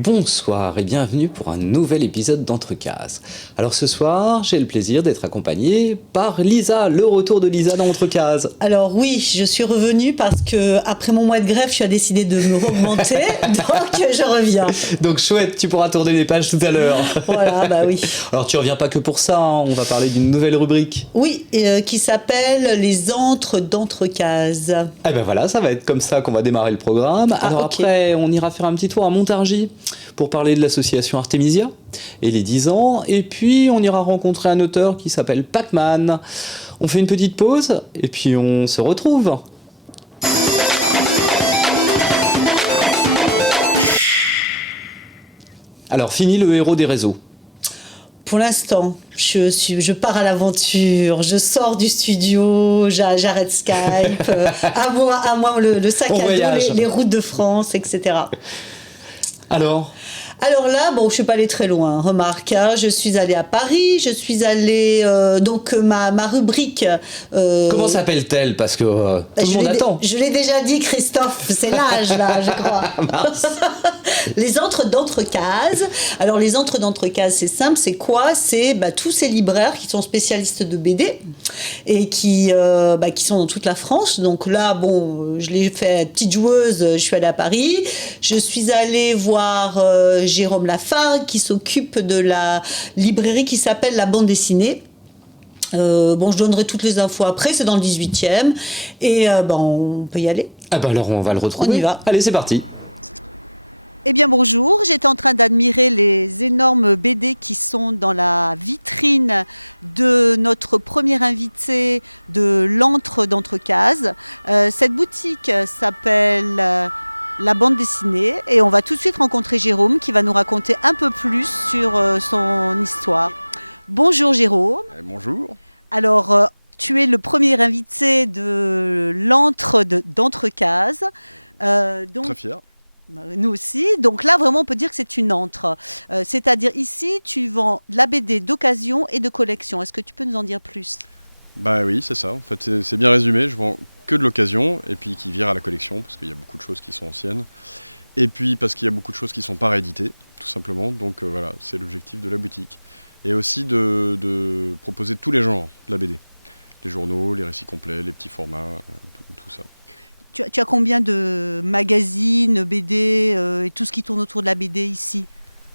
Bonsoir et bienvenue pour un nouvel épisode d'Entrecases. Alors ce soir, j'ai le plaisir d'être accompagné par Lisa, le retour de Lisa dans Entrecases. Alors oui, je suis revenue parce que après mon mois de grève, je suis décidé de me augmenter, donc je reviens. Donc chouette, tu pourras tourner les pages tout à l'heure. Voilà, bah oui. Alors tu reviens pas que pour ça, hein, on va parler d'une nouvelle rubrique. Oui, qui s'appelle les antres d'Entrecases. Eh ben voilà, ça va être comme ça qu'on va démarrer le programme. Alors ok. après, on ira faire un petit tour à Montargis pour parler de l'association Artemisia et les 10 ans. Et puis, on ira rencontrer un auteur qui s'appelle Pac-Man. On fait une petite pause et puis on se retrouve. Alors, fini le héros des réseaux. Pour l'instant, je pars à l'aventure, je sors du studio, j'arrête Skype, à moi le sac à dos, les routes de France, etc. Alors là, bon, je suis pas allée très loin. Remarque, hein, je suis allée à Paris, je suis allée donc ma rubrique. Comment s'appelle-t-elle? Parce que tout le monde attend. Je l'ai déjà dit, Christophe, c'est l'âge là, je crois. Les antres d'Entrecases. Alors les antres d'Entrecases, c'est simple, c'est quoi? C'est tous ces libraires qui sont spécialistes de BD et qui sont dans toute la France. Donc là, bon, je l'ai fait petite joueuse, je suis allée à Paris. Je suis allée voir Jérôme Lafargue qui s'occupe de la librairie qui s'appelle La Bande Dessinée. Je donnerai toutes les infos après, c'est dans le 18e. Et on peut y aller. Ah bah alors on va le retrouver. On y va. Allez, c'est parti. Eh bien bonjour, j'étais en train d'admirer les énormes BD qui sont dans la vitrine de notre premier invité de l'antre d'Entrecases. Cette boutique s'appelle La Bande Dessinée et on va tout de suite rencontrer Jérôme qui va nous raconter un peu plus sur son histoire. Bonjour Jérôme. Bonjour. Alors, tu es le premier invité de l'antre d'Entrecases. Très fier. Nous aussi. Donc là, vraiment, on peut dire que c'est une antre. C'est-à-dire, ici, tu vends de la BD d'occasion et de collection. Est-ce que tu peux nous en dire plus ? Bah oui, c'est ça. En fait, c'est bien résumé. Je vends que de l'occasion et puis qui vire à la collection parce qu'il y a beaucoup de choses qui sont anciennes. Et puis parce qu'il y a beaucoup de choses qui ne sont pas rééditées, tout simplement. Donc voilà, c'est l'objectif de la boutique. Et aussi de proposer tous les genres de la BD. Les journaux, les récits complets, les petits formats, tout ça. Tu as combien de magazines, BD et tout ce qui tourne autour de la BD ici ?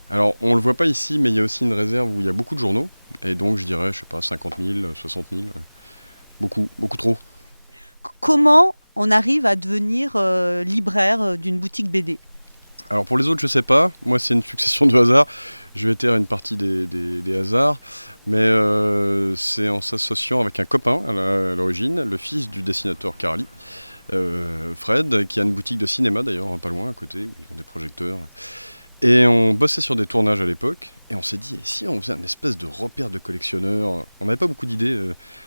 Alors, on ne le voit pas ici, mais il y a aussi une réserve où il y a beaucoup de journaux. Et donc, je dirais, 50 000, 60 000. Beaucoup trop. Comment on arrive à devenir libraire d'une boutique BD ? Alors, pour les autres, je ne sais pas. Moi, c'est une succession de hasards. Je vais taire une partie des hasards. Mais c'est en s'associant avec un copain à l'origine, le fils du dessinateur Carali. Fred, qui a une boutique de cinéma d'ailleurs, pas loin à côté, où ils ont des projecteurs. Et on bossait sur des tournages à l'époque, et on s'est dit, et si on faisait un espèce de repère de collectionneurs? On n'avait pas beaucoup d'idées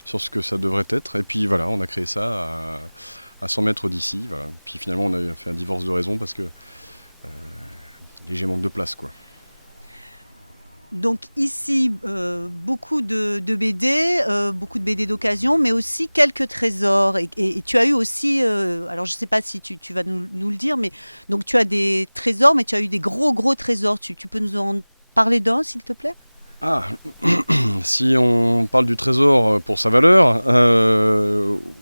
sur ce que ça devrait être, et puis voilà, on a créé ça à 100 mètres d'ici. Voilà. Puis finalement, on a fait un divorce de raison parce que léger manque de place, quoi. Donc ici, beaucoup de BD, beaucoup de BD d'occasion, mais aussi quelques trésors. Et tu as eu aussi, alors je ne sais pas si tu vas nous le dire, mais donc tu as des trésors, mais tu as eu des gros trésors. Tu peux nous en parler d'un, s'il te plaît ? Ah, si on parle du trésor pour sa valeur,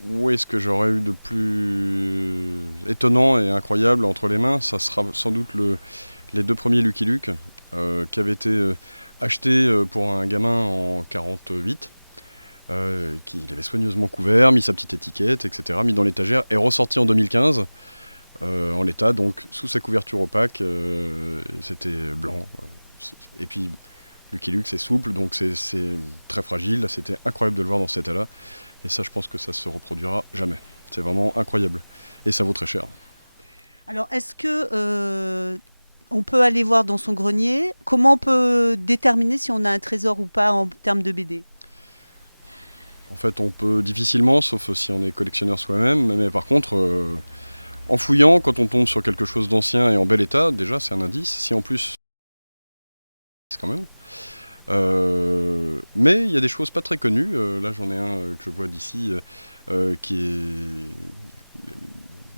où est-ce que j'aurais eu de plus étonnant et incroyable entre les mains? Ça sera sans doute les deux premiers Lucky Luke qui avaient été achetés pour un gamin en 48, qu'il avait soigneusement couvert, mis sa petite étiquette, etc., mis dans l'étagère et ressorti en 2015 en l'état, donc sous sa couverture opaque, c'était blanc. Et puis Lucky Luke, c'est souple, donc c'est très fragile. Là, c'était incroyable de le voir dans cet état-là. Et ça, je pense que ça se reproduira jamais. C'est vraiment incroyable. Et ça vaut très cher. Alors, est-ce que on peut aller voir dans son grenier? Comment on peut déterminer si on a un trésor ou pas en termes de BD? En fait, on peut difficilement, sauf si on est collectionneur soi-même. Mais par contre, En fouillant, quand on tombe sur quelque chose d'ancien et en bel état, déjà c'est un indice. Si en plus, c'est quand même. Mais il y a des choses pas très connues. Là j'en ai un que je vois d'ici qui est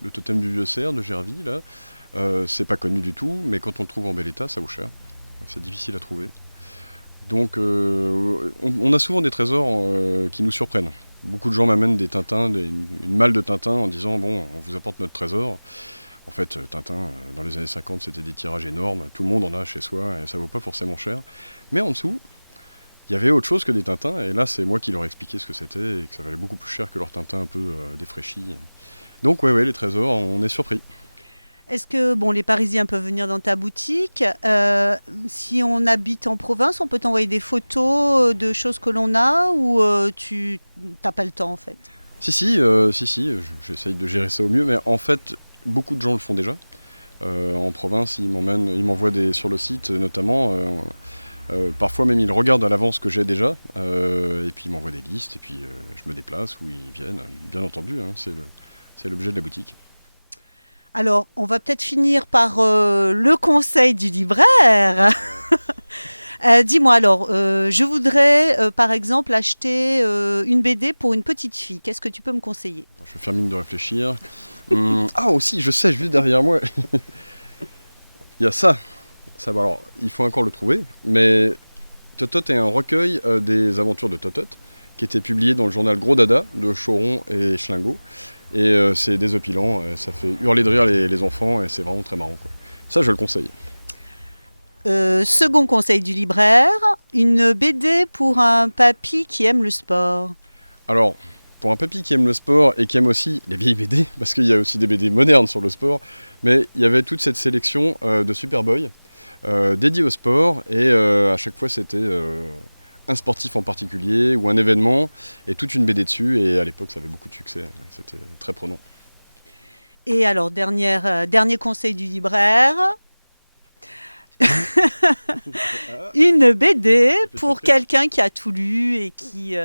le totem du vieux cerf de Gerville. Là. C'est pas connu du tout, mais quand on le trouve en bel état, ça vaut cher. C'est difficile à trouver. Donc on a souvent des trésors qui nous surprennent. Beaucoup de gens m'amènent des Tintins, une malle de Tintin en disant bon, on vous apporte notre trésor. En fait, Tintin, dans les années 50, c'était des tirages énormes, tout le monde en a chez soi et ça vaut pas forcément cher. Mais en dessous, il y avait autre chose que des Tintins, et là c'est moi qui leur ai expliqué ce que c'était et que ça valait beaucoup plus cher que leur Tintin un peu défraîchi. Donc ouais, les trésors, on est surpris. Est-ce que les Parisiens peuvent venir dans ta boutique? Si on habite en province, on peut t'envoyer des photos de choses que l'on a ou tu n'as pas le temps en fait? Si, j'essaye de gérer ça au mieux, mais en fait, beaucoup de gens le font déjà. En province, ils m'envoient sur le site notamment. Parfois même ils regardent à l'avance ce que j'ai déjà, et puis ils m'envoient des listes, et puis je me déplace où ils viennent. Bien entendu, hein, c'est l'objet de la boutique. Alors, on va peut-être finir par le conseil du libraire. Dis-moi alors, je voudrais par exemple acheter une BD pour une petite fille. Qu'est-ce que tu peux me conseiller? Je vais faire mine de réfléchir. Ah aussi, je sais, juste derrière moi, il y a ça. Alors, il faut encore le trouver, mais Totote est un recueil des aventures de Totote qui était publié dans le journal Gros Dada de Choron et Schlingo. Et c'est désopilant, ça fait hurler de rire les enfants et c'est vraiment très marrant, quoi. Ça, je le conseille. Second conseil du libraire, une BD pour un papy qui aime le sport. Alors, pour un papy qui aime le sport et qui aime aussi les vieilles BD, parce qu'il y a aussi des BD modernes sur le sport, mais il y avait toute cette sélection de Superboy dédiée au sport, et à chaque fois c'était un sportif en particulier ou un événement et toute une BD dessus, et à l'époque ça avait beaucoup de succès, c'était très prenant. Et alors dernier conseil du libraire, une BD pour quelqu'un qui a tout lu et qu'il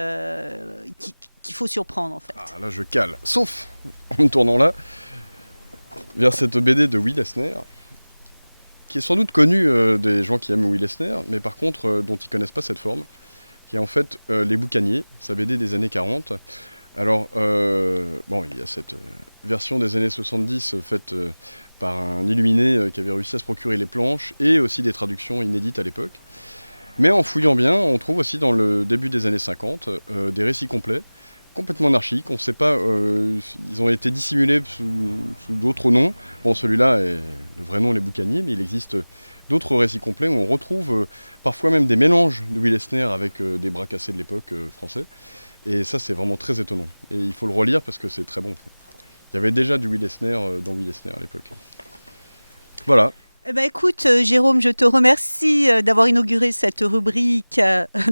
faut surprendre en fait. Ah là je cale, sauf en me tournant là vers cette BD de Will Eisner, qui est sans doute connue des gens qui aiment Will Eisner, mais par contre dont ils connaissent pas cette forme, qui est en fait Les Boucaniers, sa BD des années 40. Alors, il y a cette version des années 70 faite par un illuminé qui avait réussi à se procurer les planches, et aussi des traductions inédites à l'époque. Mais en fouillant bien, on trouve aussi dans le début des années 50 des récits complets, complètement anarchiques. On ne sait pas, ils ont été dissimulés sous d'autres noms. Bon, celui-là est le vrai nom, Les Boucaniers, mais il existe d'autres récits complets où on retrouve parfois même des mélanges de Will Eisner avec des bras cassés de l'époque français. Et ça, c'est vraiment très étonnant. Et il faut le relire parce que c'est très bon. Il y avait déjà du Will Eisner dans Will Eisner à l'époque. Voilà. Eh ben, écoute, Jérôme, je te remercie d'avoir inauguré cette rubrique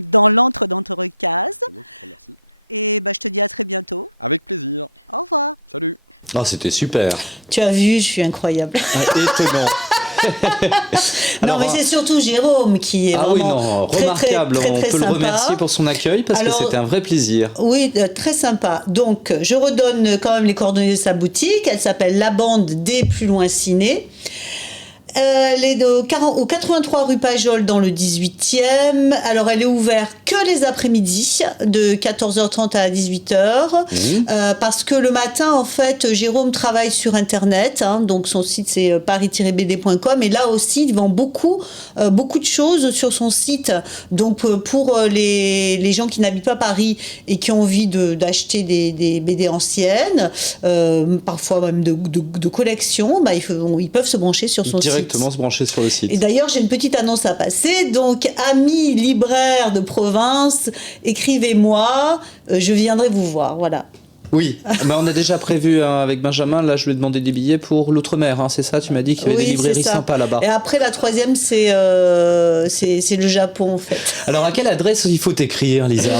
dans l'antre d'Entrecase. C'est moi qui te remercie. Et je te dis à très bientôt. Avec plaisir. Au revoir. Salut. Ah, c'était super. Tu as vu, je suis incroyable. Étonnant. Non, mais c'est surtout Jérôme qui est vraiment remarquable. très, on peut sympa. le remercier pour son accueil parce que c'était un vrai plaisir. Oui, très sympa. Donc, je redonne quand même les coordonnées de sa boutique. Elle s'appelle La Bande des Plus Loin Ciné. Elle est au 83 rue Pajol dans le 18e. Alors, elle est ouverte que les après-midi, de 14h30 à 18h. Parce que le matin, en fait, Jérôme travaille sur Internet. Donc, son site, c'est paris-bd.com. Et là aussi, il vend beaucoup de choses sur son site. Donc, pour les gens qui n'habitent pas Paris et qui ont envie d'acheter des BD anciennes, parfois même de collection, ils peuvent se brancher sur son site. Directement se brancher sur le site. Et d'ailleurs, j'ai une petite annonce à passer. Donc, amis libraires de province, écrivez-moi, je viendrai vous voir. Voilà. Oui, on a déjà prévu avec Benjamin, là je lui ai demandé des billets pour l'outre-mer, c'est ça? Tu m'as dit qu'il y avait des librairies sympas là-bas. Et après, la troisième, c'est le Japon en fait. Alors, à quelle adresse il faut t'écrire, Lisa?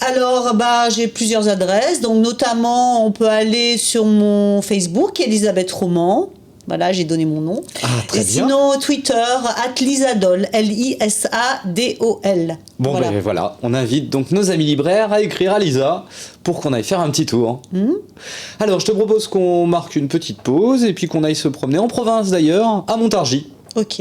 Alors, j'ai plusieurs adresses. Donc, notamment, on peut aller sur mon Facebook, Elisabeth Roman. Voilà, j'ai donné mon nom. Ah, très et bien. sinon, Twitter, @Lisadol, Lisadol. Bon, voilà. ben voilà, on invite donc nos amis libraires à écrire à Lisa pour qu'on aille faire un petit tour. Alors, je te propose qu'on marque une petite pause et puis qu'on aille se promener en province d'ailleurs, à Montargis. Ok.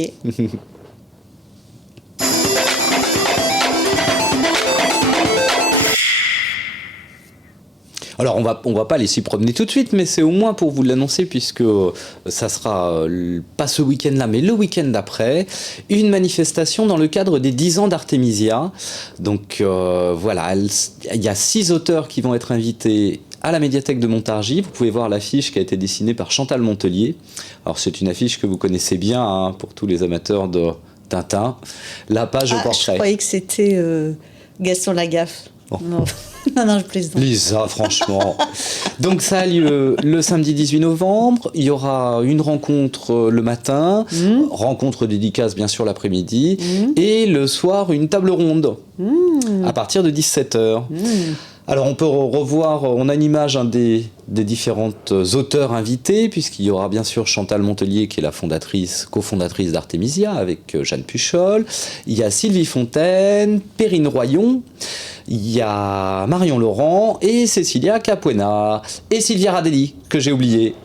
Alors, on va pas aller s'y promener tout de suite, mais c'est au moins pour vous l'annoncer, puisque ça sera pas ce week-end-là, mais le week-end d'après, une manifestation dans le cadre des 10 ans d'Artemisia. Donc voilà, il y a 6 auteurs qui vont être invités à la médiathèque de Montargis. Vous pouvez voir l'affiche qui a été dessinée par Chantal Montelier. Alors, c'est une affiche que vous connaissez bien, hein, pour tous les amateurs de Tintin. La page au portrait. Je croyais que c'était Gaston Lagaffe. Oh. Non. non, je plaisante. Lisa, franchement. Donc ça a lieu le samedi 18 novembre. Il y aura une rencontre le matin, rencontre dédicace bien sûr l'après-midi, et le soir une table ronde à partir de 17h. Alors on peut revoir, on a une image des différentes auteurs invités, puisqu'il y aura bien sûr Chantal Montelier qui est la cofondatrice d'Artemisia avec Jeanne Puchol. Il y a Sylvie Fontaine, Perrine Royon, il y a Marion Laurent et Cecilia Capuena et Sylvia Radelli que j'ai oublié.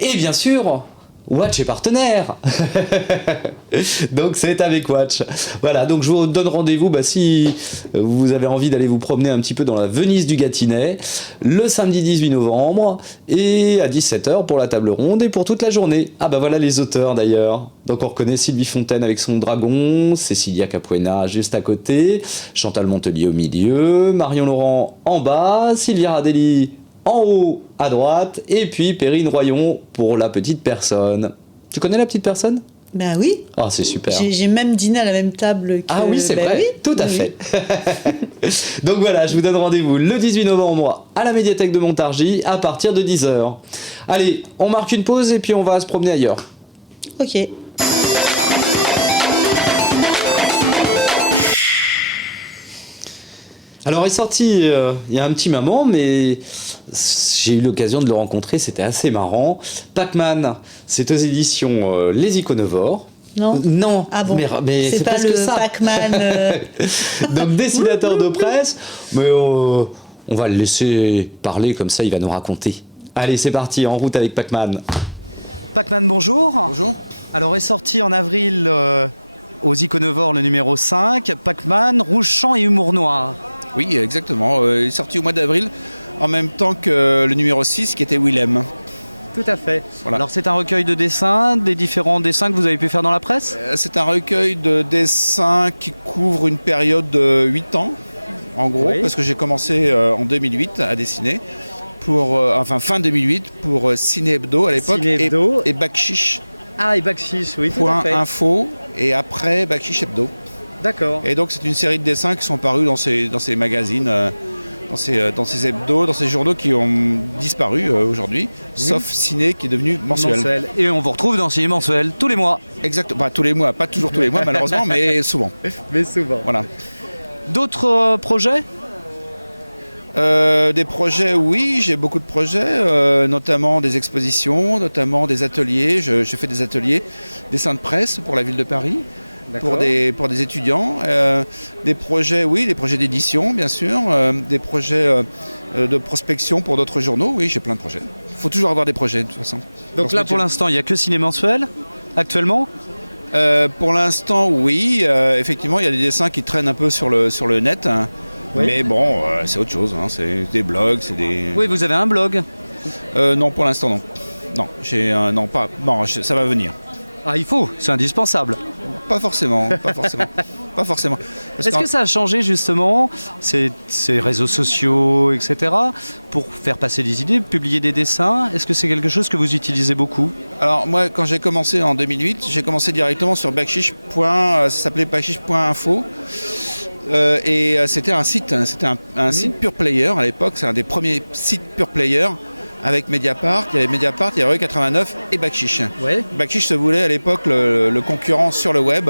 Et bien sûr, Watch est partenaire. Donc c'est avec Watch. Voilà, donc je vous donne rendez-vous si vous avez envie d'aller vous promener un petit peu dans la Venise du Gâtinais le samedi 18 novembre et à 17h pour la table ronde et pour toute la journée. Ah bah voilà les auteurs d'ailleurs. Donc on reconnaît Sylvie Fontaine avec son dragon, Cecilia Capuena juste à côté, Chantal Montelier au milieu, Marion Laurent en bas, Sylvia Radelli en haut à droite, et puis Perrine Royon pour la petite personne. Tu connais la petite personne ? Ben oui. Ah, c'est super. J'ai même dîné à la même table que... Ah oui, c'est vrai, oui. tout à fait. Donc voilà, je vous donne rendez-vous le 18 novembre à la médiathèque de Montargis à partir de 10h. Allez, on marque une pause et puis on va se promener ailleurs. Ok. Alors, il est sorti il y a un petit moment, mais j'ai eu l'occasion de le rencontrer, c'était assez marrant. Pac-Man, c'est aux éditions Les Iconovores. Non. Non, Ah bon. mais c'est pas presque le ça. Pac-Man. Donc, dessinateur de presse, mais on va le laisser parler, comme ça il va nous raconter. Allez, c'est parti, en route avec Pac-Man. Pac-Man, bonjour. Bonjour. Alors est sorti en avril aux Iconovores le numéro 5, Pac-Man, Rouge Champ et Humour Noir. Oui, exactement. Il est sorti au mois d'avril, en même temps que le numéro 6 qui était Willem. Tout à fait. Voilà. Alors c'est un recueil de dessins, des différents dessins que vous avez pu faire dans la presse ? C'est un recueil de dessins qui couvre une période de 8 ans, en gros, Oui. parce que j'ai commencé en 2008 à dessiner, fin 2008, pour Ciné Hebdo à l'époque, Ciné Hebdo. et Bakchiche, Ah, et Bakchis, oui, tout à point fait. info, et après Bakchiche Hebdo. D'accord. Et donc c'est une série de dessins qui sont parus dans ces magazines, dans ces hebdos, dans ces journaux qui ont disparu aujourd'hui, sauf Ciné qui est devenu mensuel. Et on vous retrouve dans Ciné Mensuel tous les mois. Exactement, tous les mois, pas toujours tous les mois malheureusement, mais souvent. Mais souvent. Voilà. D'autres projets ? Des projets, oui, j'ai beaucoup de projets, notamment des expositions, notamment des ateliers. Je fais des ateliers, dessins de presse pour la ville de Paris, pour des étudiants. Des projets, oui, des projets d'édition, bien sûr, des projets de prospection pour d'autres journaux. Oui, j'ai plein de projets. Il faut toujours avoir des projets, de toute façon. Donc là, pour l'instant, il n'y a que Ciné Mensuel, actuellement ? Pour l'instant, oui. Effectivement, il y a des dessins qui traînent un peu sur le net. Hein. Oui. Mais bon, c'est autre chose. Hein. C'est des blogs, c'est des... Oui, vous avez un blog. Non, pour l'instant, non. Non, non, pas. Bon, ça va venir. Ah, il faut, c'est indispensable. Pas forcément, pas forcément. Pas forcément. Parce Est-ce que ça a changé justement, ces réseaux sociaux, etc., pour faire passer des idées, publier des dessins ? Est-ce que c'est quelque chose que vous utilisez beaucoup ? Alors moi, quand j'ai commencé en 2008, j'ai commencé directement sur Bakchiche. Ça s'appelait Bakchiche.info. Et c'était un site, un site pure player à l'époque. C'est un des premiers sites pure player avec Mediapart. Il y avait Mediapart, il y avait 89 et Bakchiche. Ouais. Bakchiche se voulait à l'époque le concurrent sur le web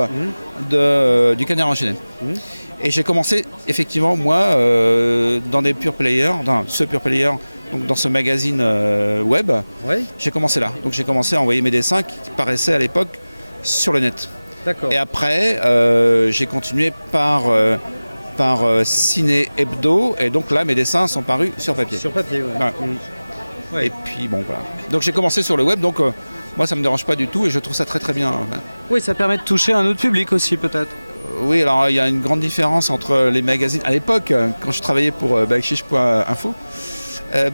du Canard enchaîné. Et j'ai commencé effectivement moi dans des pure players, dans ce pure player donc dans ce magazine web. Oui. J'ai commencé là. Donc j'ai commencé à envoyer mes dessins qui paraissaient à l'époque sur le net. D'accord. Et après, j'ai continué par Ciné Hebdo. Et donc là, mes dessins sont parus sur papier. Sur papier, ouais. Ouais. Ouais. Et puis bon, voilà. Donc j'ai commencé sur le web. Donc moi, ça me dérange pas du tout et je trouve ça très très bien. Oui, ça permet de toucher un autre public aussi, peut-être. Oui, alors il y a une grande différence entre les magazines. À l'époque, quand je travaillais pour Backchiche.info,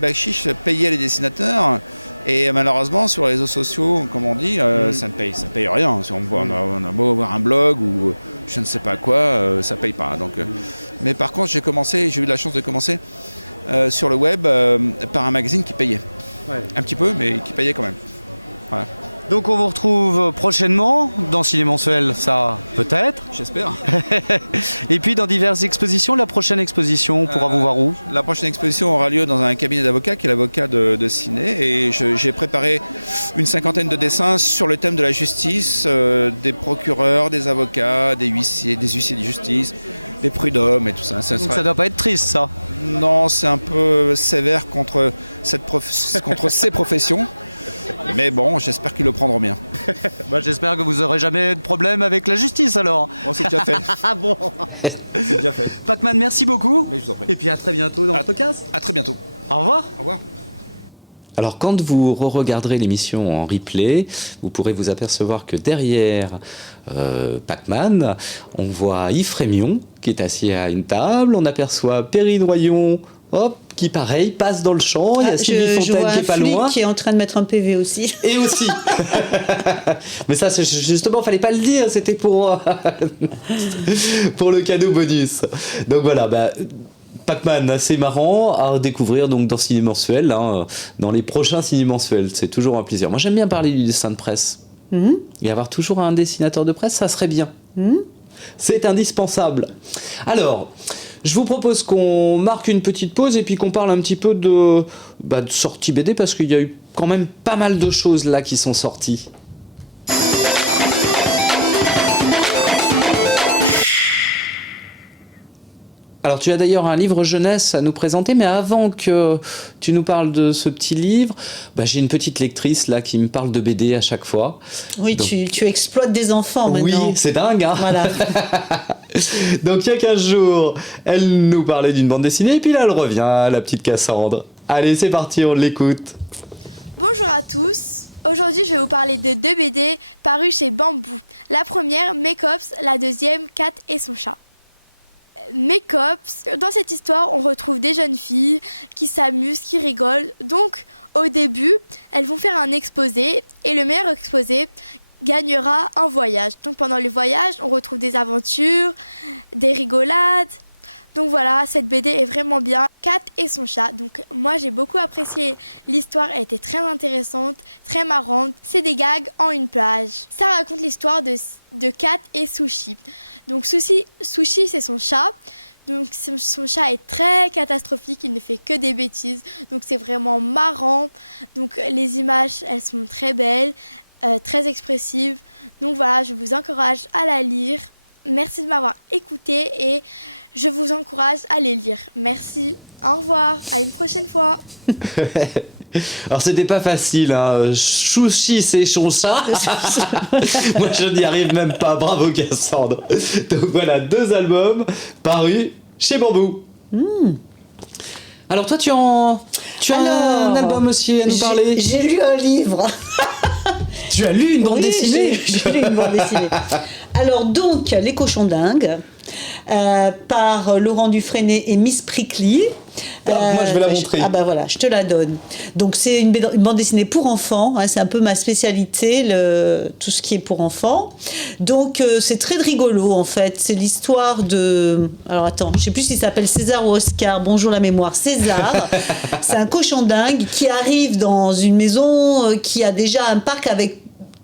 Backchiche payait les dessinateurs et malheureusement sur les réseaux sociaux, comme on dit, ça ne paye rien. Si on a beau avoir un blog ou je ne sais pas quoi, ça ne paye pas. Donc, mais par contre, j'ai eu la chance de commencer sur le web par un magazine qui payait. Ouais. Un petit peu, mais qui payait quand même. Voilà. Donc on vous retrouve prochainement dans Ciné Mensuel, ça peut-être. J'espère. Et puis dans diverses expositions, la prochaine exposition, on pourra vous voir où? La prochaine exposition aura lieu dans un cabinet d'avocats qui est l'avocat de Ciné et j'ai préparé une 50aine de dessins sur le thème de la justice, des procureurs, des avocats, des huissiers de justice, des prud'hommes et tout ça. Donc ça doit pas être triste, ça. Non, c'est un peu sévère contre ces professions. Mais bon, j'espère qu'ils le prendront bien. J'espère que vous n'aurez jamais de problème avec la justice alors. Bon, c'est déjà fait. Ah bon. C'est déjà fait. Pac-Man, merci beaucoup. Mais je vous en prie. Et puis à très bientôt dans notre case. À très bientôt. Au revoir. Au revoir. Alors quand vous re-regarderez l'émission en replay, vous pourrez vous apercevoir que derrière Pac-Man, on voit Yves Frémion qui est assis à une table, on aperçoit Perrine Royon, hop, qui pareil passe dans le champ, il y a Sylvie Fontaine qui est pas loin. Qui est en train de mettre un PV aussi. Et aussi. Mais ça, justement, fallait pas le dire, c'était pour le cadeau bonus. Donc voilà, Pac-Man, assez marrant à découvrir donc dans Ciné Mensuel, dans les prochains Ciné Mensuels. C'est toujours un plaisir. Moi, j'aime bien parler du dessin de presse. Et avoir toujours un dessinateur de presse, ça serait bien. C'est indispensable. Alors, je vous propose qu'on marque une petite pause et puis qu'on parle un petit peu de sorties BD parce qu'il y a eu quand même pas mal de choses là qui sont sorties. Alors tu as d'ailleurs un livre jeunesse à nous présenter, mais avant que tu nous parles de ce petit livre, j'ai une petite lectrice là qui me parle de BD à chaque fois. Oui, donc, tu exploites des enfants maintenant. Oui, c'est dingue, hein. Voilà. Donc il y a 15 jours, elle nous parlait d'une bande dessinée et puis là elle revient, la petite Cassandre. Allez, c'est parti, on l'écoute. Bonjour à tous. Aujourd'hui, je vais vous parler de 2 BD parues chez Bambou. La première, Mécops, la deuxième, Kat et son chat. Mécops, dans cette histoire, on retrouve des jeunes filles qui s'amusent, qui rigolent. Donc, au début, elles vont faire un exposé et le meilleur exposé gagnera un voyage. Donc, pendant le voyage, on retrouve des aventures, des rigolades. Donc voilà, cette BD est vraiment bien. Kat et son chat. Donc moi j'ai beaucoup apprécié l'histoire, elle était très intéressante, très marrante. C'est des gags en une page. Ça raconte l'histoire de Kat et Sushi. Donc Sushi c'est son chat. Donc son chat est très catastrophique, il ne fait que des bêtises. Donc c'est vraiment marrant. Donc les images elles sont très belles, très expressives. Donc voilà, je vous encourage à la lire. Merci de m'avoir écouté et je vous encourage à les lire. Merci, au revoir, à une prochaine fois. Alors c'était pas facile, hein. Chouchi c'est son chat. Moi je n'y arrive même pas, bravo Cassandre. Donc voilà, 2 albums parus chez Bambou. Alors toi tu as un album aussi à nous parler. J'ai lu un livre. Tu as lu une bande dessinée? J'ai lu une bande dessinée. Alors donc, Les Cochons Dingues, par Laurent Dufresne et Miss Prickly. Moi je vais la montrer. Voilà, je te la donne. Donc c'est une bande dessinée pour enfants, hein, c'est un peu ma spécialité, tout ce qui est pour enfants. Donc c'est très rigolo en fait, c'est l'histoire de... Alors attends, je sais plus s'il s'appelle César ou Oscar, bonjour la mémoire, César. C'est un cochon dingue qui arrive dans une maison qui a déjà un parc avec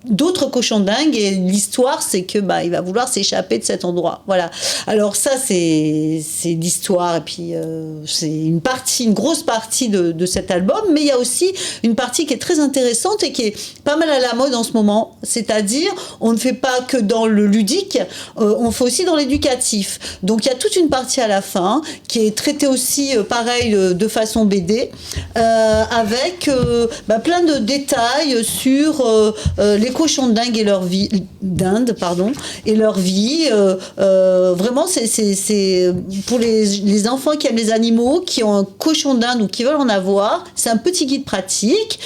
d'autres cochons dingues et l'histoire c'est que il va vouloir s'échapper de cet endroit. Voilà. Alors ça c'est l'histoire et puis c'est une grosse partie de cet album, mais il y a aussi une partie qui est très intéressante et qui est pas mal à la mode en ce moment. C'est-à-dire on ne fait pas que dans le ludique, on fait aussi dans l'éducatif. Donc il y a toute une partie à la fin qui est traitée aussi pareil de façon BD avec plein de détails sur les cochons d'Inde et leur vie, et leur vie. Vraiment, c'est pour les enfants qui aiment les animaux, qui ont un cochon d'Inde ou qui veulent en avoir. C'est un petit guide pratique.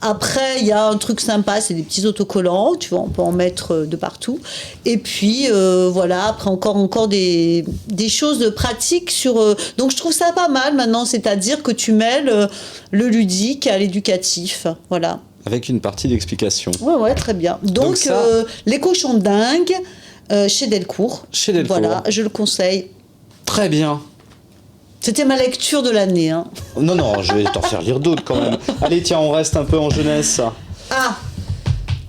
Après, il y a un truc sympa, c'est des petits autocollants. Tu vois, on peut en mettre de partout. Et puis, voilà, après encore des choses pratiques sur... donc, je trouve ça pas mal maintenant, c'est-à-dire que tu mêles le ludique à l'éducatif. Voilà. Avec une partie d'explication. Ouais, très bien. Donc ça... les cochons dingues chez Delcourt. Chez Delcourt. Voilà, je le conseille. Très bien. C'était ma lecture de l'année. Hein. Non, je vais t'en faire lire d'autres quand même. Allez, tiens, on reste un peu en jeunesse.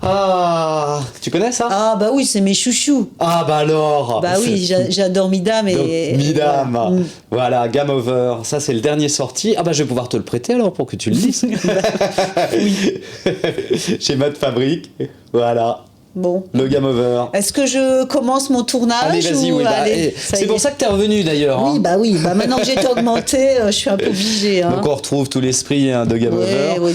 Ah, tu connais ça? Ah bah oui, c'est mes chouchous. Ah bah alors. Bah oui, j'adore Midam et... Midam, voilà, Game Over, ça c'est le dernier sorti. Ah bah je vais pouvoir te le prêter alors pour que tu le lises. Oui. Chez Mode Fabrique, voilà. Bon. Le Game Over. Est-ce que je commence mon tournage? Allez, vas-y, oui. C'est pour ça que tu es revenu d'ailleurs. Oui, maintenant que j'ai été augmenté, je suis un peu obligée. Hein. Donc on retrouve tout l'esprit de Game Over. Oui,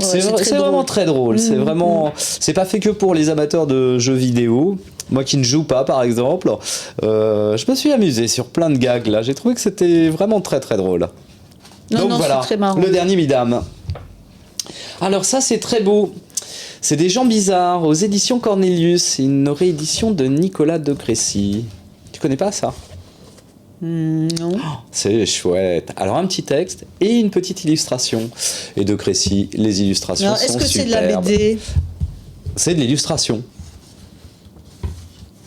c'est vraiment très drôle. C'est vraiment. C'est pas fait que pour les amateurs de jeux vidéo. Moi qui ne joue pas, par exemple, je me suis amusé sur plein de gags là. J'ai trouvé que c'était vraiment très très drôle. Donc voilà, c'est très marrant. Le dernier Midam. Alors ça c'est très beau. C'est des gens bizarres aux éditions Cornelius. C'est une réédition de Nicolas de Crécy. Tu connais pas ça? Non. C'est chouette. Alors un petit texte et une petite illustration. Et de Crécy, les illustrations sont superbes. Est-ce que c'est de la BD? C'est de l'illustration.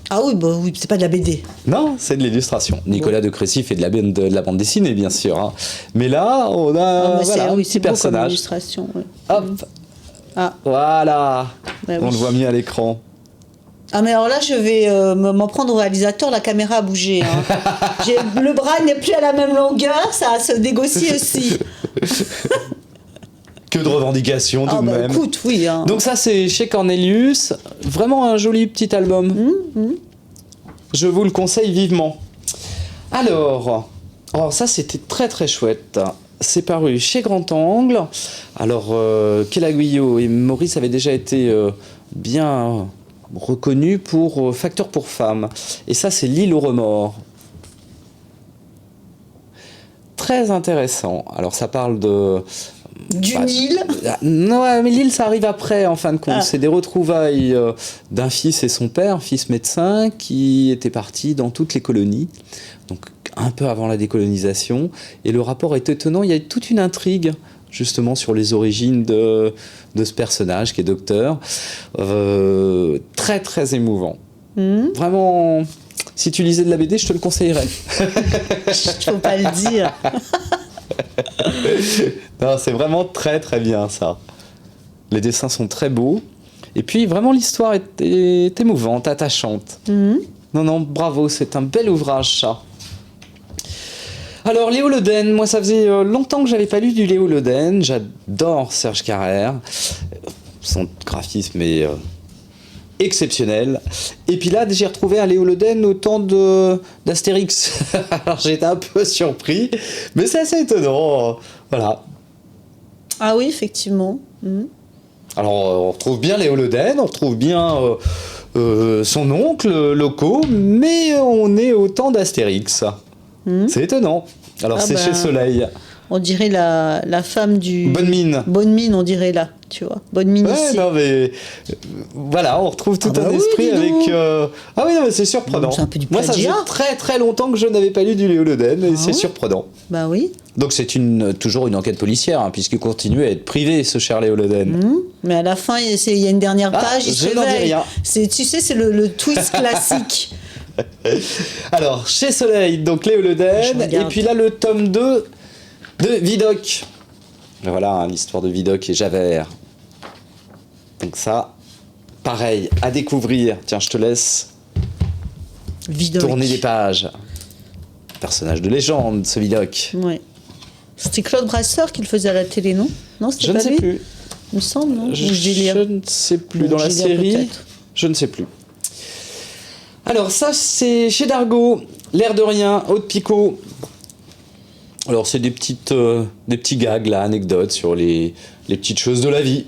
Ah oui, c'est pas de la BD. Non, c'est de l'illustration. Nicolas de Crécy fait de la bande dessinée, bien sûr. Hein. Mais là, on a un petit personnage. Illustration. Ouais. Hop. Voilà. Ouais, on le voit mieux à l'écran. Ah mais alors là je vais m'en prendre au réalisateur, la caméra a bougé. Hein. Le bras n'est plus à la même longueur, ça se négocie aussi. Que de revendications tout de même. Écoute, oui. Hein. Donc ça c'est chez Cornelius, vraiment un joli petit album. Je vous le conseille vivement. Alors ça c'était très très chouette. C'est paru chez Grand Angle. Alors, Kéla Guyot et Maurice avaient déjà été bien reconnus pour Facteur pour femmes. Et ça, c'est L'île aux remords. Très intéressant. Alors, ça parle de... D'une île? Non, mais l'île, ça arrive après, en fin de compte. C'est des retrouvailles d'un fils et son père, fils médecin, qui étaient partis dans toutes les colonies. Donc, un peu avant la décolonisation, et le rapport est étonnant. Il y a toute une intrigue justement sur les origines de ce personnage qui est docteur, très très émouvant. Vraiment, si tu lisais de la BD, je te le conseillerais. Je peux pas le dire. Non, c'est vraiment très très bien ça. Les dessins sont très beaux, et puis vraiment l'histoire est émouvante, attachante. Non, bravo, c'est un bel ouvrage ça. Alors Léo Loden, moi ça faisait longtemps que j'avais pas lu du Léo Loden. J'adore Serge Carrère, son graphisme est exceptionnel. Et puis là j'ai retrouvé un Léo Loden au temps d'Astérix. Alors j'étais un peu surpris, mais c'est assez étonnant. Voilà. Ah oui, effectivement. Alors on retrouve bien Léo Loden, on retrouve bien son oncle locaux, mais on est au temps d'Astérix. C'est étonnant. Alors c'est chez Soleil. On dirait la femme du... Bonne Mine. Bonne Mine, on dirait là, tu vois. Bonne Mine ici. Non mais... Voilà, on retrouve tout un esprit avec... Ah oui, non mais c'est surprenant. C'est un peu du Moi, ça faisait très très longtemps que je n'avais pas lu du Léo Loden, et c'est surprenant. Bah oui. Donc c'est toujours une enquête policière, hein, puisqu'il continue à être privé, ce cher Léo Loden. Mais à la fin, il y a une dernière page, il se je n'en dis réveille. rien. Tu sais, c'est le twist classique. Alors, chez Soleil, donc Léo Loden, et puis là le tome 2 de Vidocq. Voilà, l'histoire de Vidocq et Javert. Donc ça, pareil, à découvrir. Tiens, je te laisse Vidocq. tourner les pages. Personnage de légende, ce Vidocq. Ouais. C'était Claude Brasseur qui le faisait à la télé, non? Non, c'était Je ne pas sais lui. plus. Il me semble, non? Ou Je délire. ne sais plus. Ou Dans la délire, série, peut-être. je ne sais plus. Alors ça, c'est chez Dargaud, l'air de rien, Aude Picot. Alors c'est des petits gags, là, anecdotes sur les petites choses de la vie,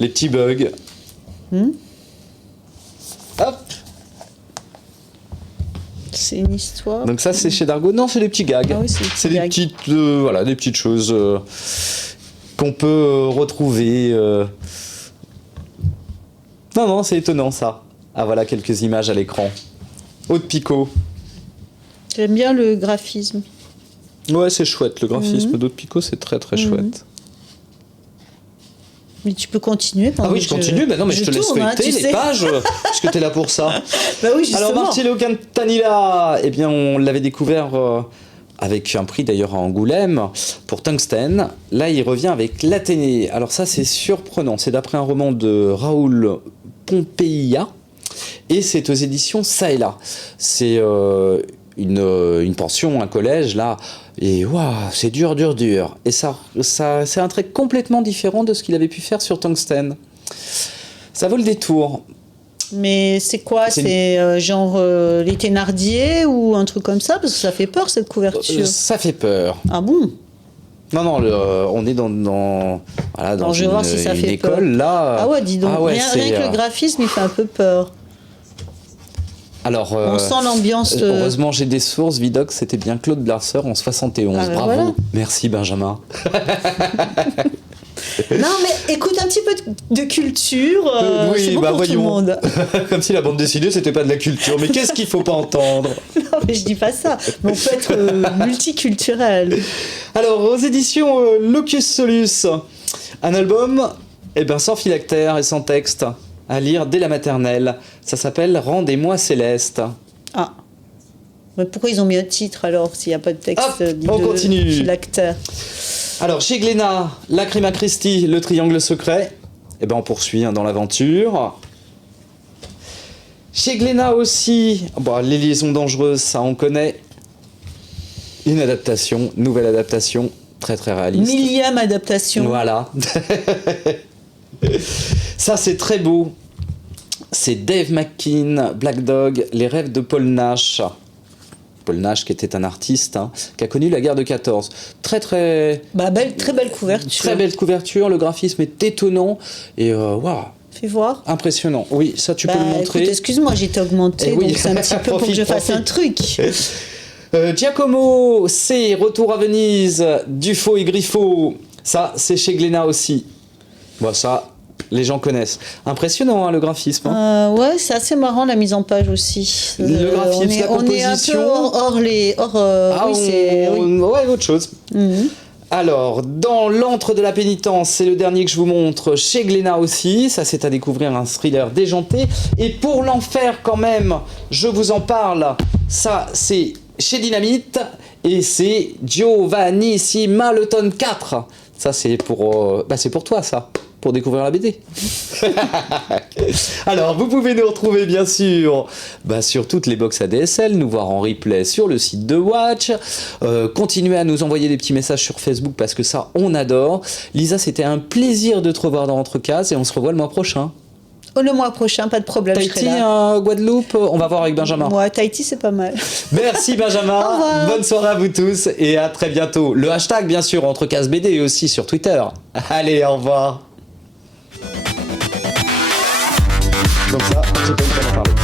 les petits bugs. Hop. C'est une histoire. Donc ça, c'est chez Dargaud. Non, c'est des petits gags. Ah oui, c'est des petits gags. Voilà, des petites choses qu'on peut retrouver. Non, c'est étonnant ça. Ah voilà quelques images à l'écran. Aude Picot. J'aime bien le graphisme. Ouais, c'est chouette. Le graphisme d'Aude Picot, c'est très très chouette. Mais tu peux continuer pendant Ah oui, que je continue. Mais non, mais je te laisse tourne, feuilleter tu les sais. pages, puisque t'es là pour ça. Bah oui, justement. Alors Marcello Cantanilla, eh bien on l'avait découvert avec un prix d'ailleurs à Angoulême pour Tungsten. Là, il revient avec l'Athénée. Alors ça, c'est surprenant. C'est d'après un roman de Raoul Pompeia et c'est aux éditions Ça et Là. C'est une pension, un collège là. Et waouh, c'est dur. Et ça c'est un trait complètement différent de ce qu'il avait pu faire sur Tungsten. Ça vaut le détour. Mais c'est quoi? C'est C'est genre les Thénardier ou un truc comme ça? Parce que ça fait peur cette couverture. Ça fait peur. Ah bon? Non, on est dans Alors, je vais voir si ça une fait peur. école là. Ah ouais, dis donc. Ah ouais, rien c'est, que le graphisme, il fait un peu peur. Alors, On sent l'ambiance. heureusement, j'ai des sources. Vidocq, c'était bien Claude Brasseur en 71. Ah ben Bravo. voilà. Merci Benjamin. Non, mais écoute un petit peu de culture. Oui, c'est bon bah pour tout le voyons. monde. Comme si la bande dessinée, c'était pas de la culture. Mais qu'est-ce qu'il faut pas entendre? Non, mais je dis pas ça. Mais on peut être multiculturel. Alors, aux éditions Locus Solus, un album sans phylactère et sans texte, à lire dès la maternelle. Ça s'appelle Rendez-moi Céleste. Ah. Mais pourquoi ils ont mis un titre alors s'il n'y a pas de texte? Hop, on continue. L'acteur. Alors, chez Glénat, Lacrima Christi, le triangle secret. On poursuit dans l'aventure. Chez Glénat aussi, les liaisons dangereuses, ça on connaît. Une nouvelle adaptation, très très réaliste. Millième adaptation. Voilà. Ça c'est très beau. C'est Dave McKean, Black Dog, les rêves de Paul Nash. Paul Nash qui était un artiste qui a connu la guerre de 14. Très très... Très belle couverture. Très belle couverture, le graphisme est étonnant et waouh, Fais voir. impressionnant. Oui, ça tu peux le montrer. Écoute, excuse-moi, j'étais augmentée, Eh oui. donc c'est un petit peu pour que je fasse un truc. Giacomo, c'est Retour à Venise, Dufaux et Griffo. Ça, c'est chez Glénat aussi. Ça, les gens connaissent. Impressionnant, le graphisme. Ouais, c'est assez marrant la mise en page aussi. Le graphisme, on est un peu hors les... Ouais, autre chose. Mhm. Alors, dans l'antre de la pénitence, c'est le dernier que je vous montre, chez Glénat aussi. Ça, c'est à découvrir, un thriller déjanté. Et pour l'enfer, quand même, je vous en parle. Ça, c'est chez Dynamite. Et c'est Giovannissima, le tome 4. Ça, c'est pour toi, ça. Pour découvrir la BD. Alors, vous pouvez nous retrouver bien sûr sur toutes les box ADSL, nous voir en replay sur le site de Watch, continuez à nous envoyer des petits messages sur Facebook parce que ça, on adore. Lisa, c'était un plaisir de te revoir dans Entrecases et on se revoit le mois prochain. Le mois prochain, pas de problème, je serai Tahiti, là. Guadeloupe, on va voir avec Benjamin. Ouais, Tahiti, c'est pas mal. Merci Benjamin, Au revoir. bonne soirée à vous tous et à très bientôt. Le hashtag, bien sûr, Entrecases BD aussi sur Twitter. Allez, au revoir. Comme ça, j'ai pas eu le temps d'en parler.